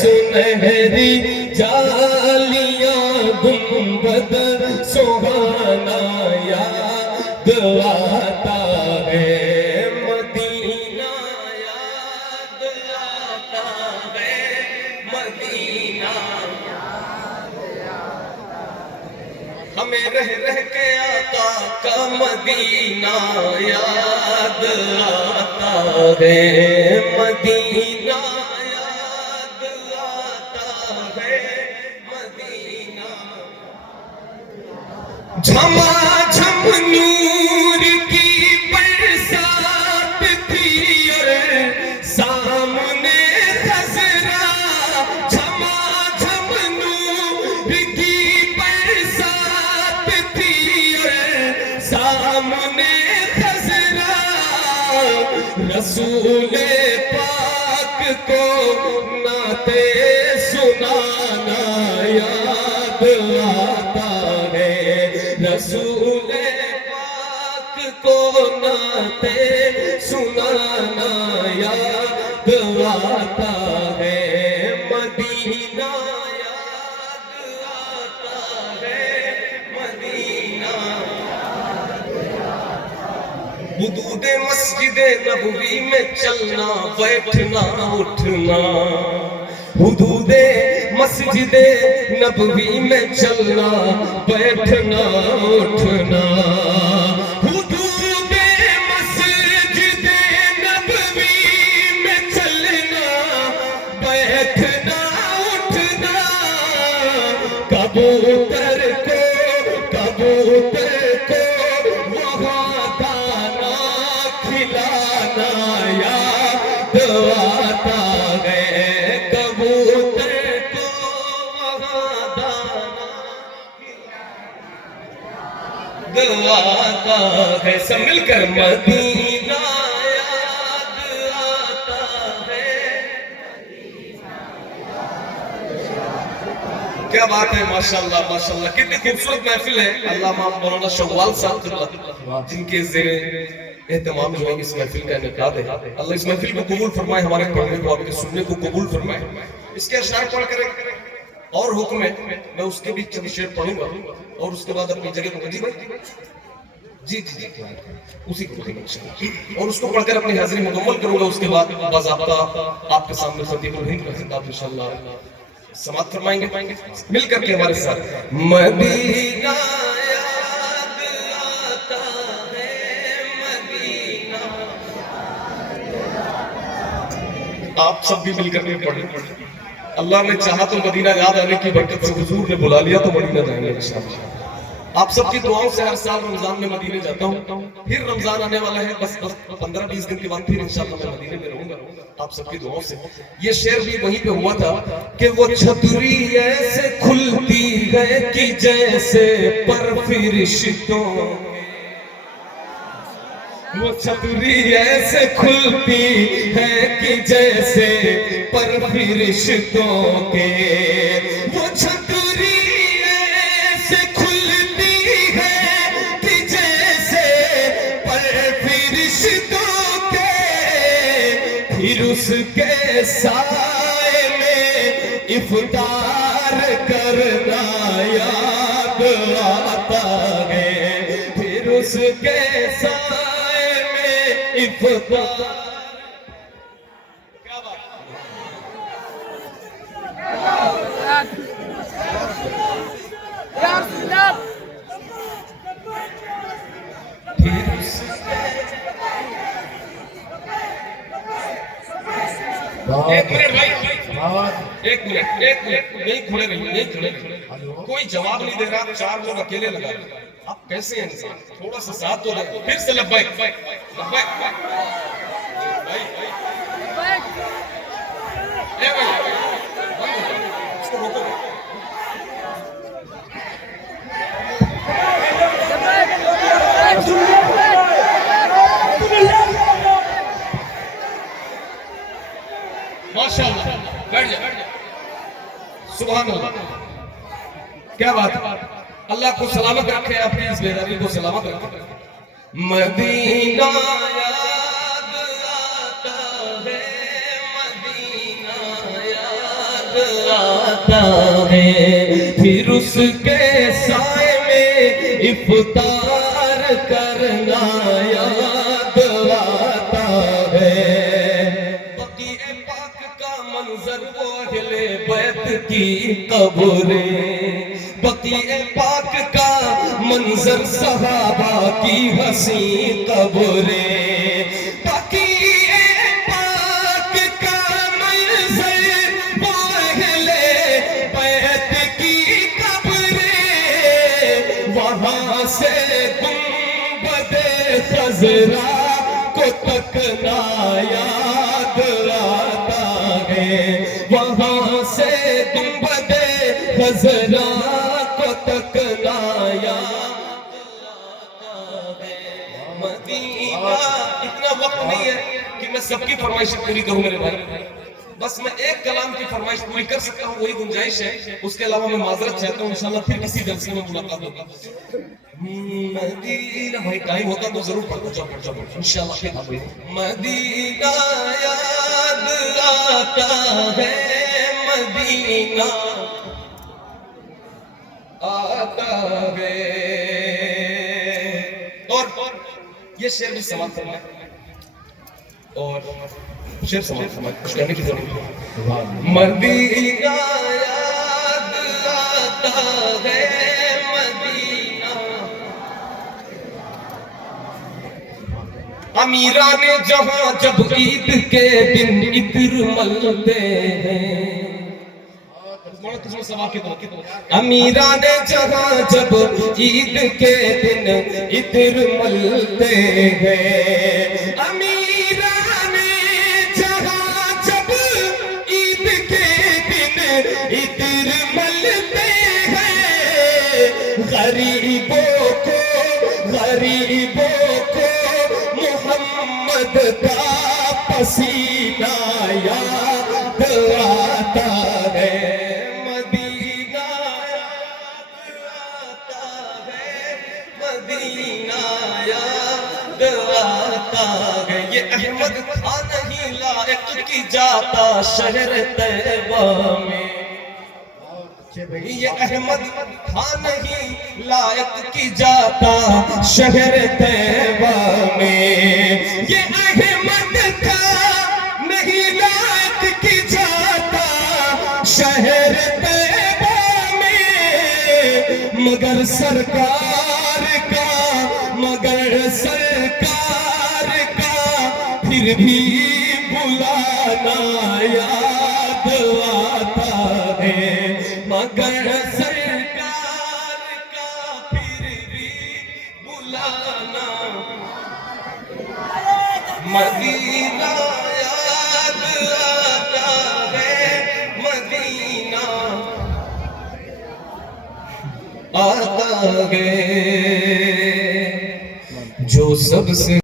سنہری جالیاں گنبد سہانا یاد آتا ہے، مدینہ یاد آتا ہے، مدینہ ہمیں رہ رہ کے آقا کا مدینہ یاد آتا ہے، مدینہ یاد آتا ہے، مدینہ جھما جھم نور کی برسات تھی اور سامنے خضرا، جھما جھم نور کی برسات تھی اور سامنے خضرا، رسول پاک کو نعتیں سنانا یاد آتا ہے، رسول پاک کو نعتیں سنانا یاد آتا ہے، مدینہ یاد آتا ہے، مدینہ حدود مسجد نبوی میں چلنا بیٹھنا اٹھنا، حدود مسجد نبوی میں چلنا بیٹھنا اٹھنا، حدود مسجد نبوی میں چلنا بیٹھنا اٹھنا، کبوتر کو وہاں دانا کھلانا یاد آتا ہے، کبوتر کو وہاں دانا کھلانا آتا ہے، سب مل کر مدینہ یاد آتا ہے۔ کیا بات ہے، ماشاءاللہ ماشاءاللہ، کتنی خوبصورت محفل ہے۔ علامہ مولانا شوال صاحب جن کے زیر اہتمام جو ہے اس محفل کا انعقاد ہے، اللہ اس محفل کو قبول فرمائے، ہمارے پڑھنے کو آپ کے سننے کو قبول فرمائے۔ اس کے اشعار پڑھ کر اور حکم ہے، میں اس کے بھی چند شعر پڑھوں گا اور اس کے بعد اپنی جگہ کو جی بھائی جی اسی کو پڑھیں گے اور اس کو پڑھ کر اپنی حاضری مکمل کروں گا۔ اس کے بعد باضابطہ آپ کے سامنے خطیب الہند کا خطاب انشاءاللہ سماعت فرمائیں گے، مل کر کے ہمارے ساتھ۔ مدینہ یاد آتا ہے، مدینہ آپ سب بھی مل کر کے پڑھیں۔ اللہ نے چاہا تو مدینہ یاد آنے کی برکت سے حضور نے بلا لیا تو مدینہ جائیں گے انشاءاللہ۔ آپ سب کی دعاؤں سے ہر سال رمضان میں مدینے جاتا ہوں، پھر رمضان آنے والا ہے، بس 15-20 دن کے بعد پھر انشاءاللہ میں مدینے میں رہوں گا آپ سب کی دعاؤں سے۔ یہ شعر بھی وہیں پہ ہوا تھا کہ وہ چھتری ایسے کھلتی ہے کہ جیسے پر فرشتوں، وہ چھتری ایسے کھلتی ہے کہ جیسے پر فرشتوں کے، وہ چھتری ایسے کھلتی ہے کہ جیسے پر فرشتوں کے، پھر اس کے سائے میں افطار کرنا یاد آتا ہے، پھر اس کے سائے میں افطار۔ کیا بات ایک منٹ نہیں کھڑے رہیے، کوئی جواب نہیں دے رہا، 4 لوگ اکیلے لگا رہے ہیں، آپ کیسے ہیں انسان؟ تھوڑا سا ساتھ تو دیں، پھر سے لبیک لبیک اس کو روکو۔ ماشاءاللہ، بیٹھ جائے، سبحان اللہ، کیا بات ہے، اللہ کو سلامت رکھے، اپنی اس بیداری کو سلامت رکھے۔ مدینہ یاد آتا ہے، مدینہ یاد آتا ہے، پھر اس کے سائے میں افطار کرنا یاد آتا ہے۔ بقیع پاک کا منظر وہ اہل بیت کی قبریں، بقیع پاک کا منظر صحابہ کی حسین قبریں، بقیع پاک کا منظر وہ اہل بیت کی قبریں، وہاں سے گنبد خضرا کو تکنا یاد آتا ہے، وہاں سے گنبد خضرا کو تکنا یاد آتا ہے۔ مدینہ، اتنا وقت نہیں ہے کہ میں سب کی فرمائشیں پوری کروں میرے بھائی، بس میں ایک کلام کی فرمائش پوری کر سکتا ہوں، وہی گنجائش ہے، اس کے علاوہ میں معذرت چاہتا ہوں، انشاءاللہ پھر کسی جلسے میں ملاقات ہوگی۔ مدینہ، بھائی ٹائم ہوتا تو ضرور پڑھتا، جاؤ انشاءاللہ پھر مدینہ یاد آتا ہے، مدینہ آتا ہے۔ اور یہ شعر بھی سماعت فرمائے، اور شعر سماعت فرمائے، کچھ کہنے کی ضرورت ہے۔ مدینہ یاد آتا ہے، مدینہ، امیران جہاں جب عید کے دن عطر ملتے ہیں، امیران جہاں جب عید کے دن عطر ملتے ہیں، امیران جہاں جب عید کے دن عطر ملتے ہیں، غریبوں کو محمد کا پسینہ یاد آتا ہے، مدینہ یاد آتا ہے۔ یہ احمد تھا نہیں لائق کی جاتا شہر طیبہ میں، یہ احمد تھا نہیں لائق کی جاتا شہر طیبہ میں، یہ احمد تھا نہیں لائق کی جاتا شہر طیبہ میں، مگر سرکار کا پھر بھی بلانا یاد آتا ہے، مگر سرکار کا پھر بھی بلانا، مدینہ یاد آتا ہے، مدینہ آتا ہے، جو سب سے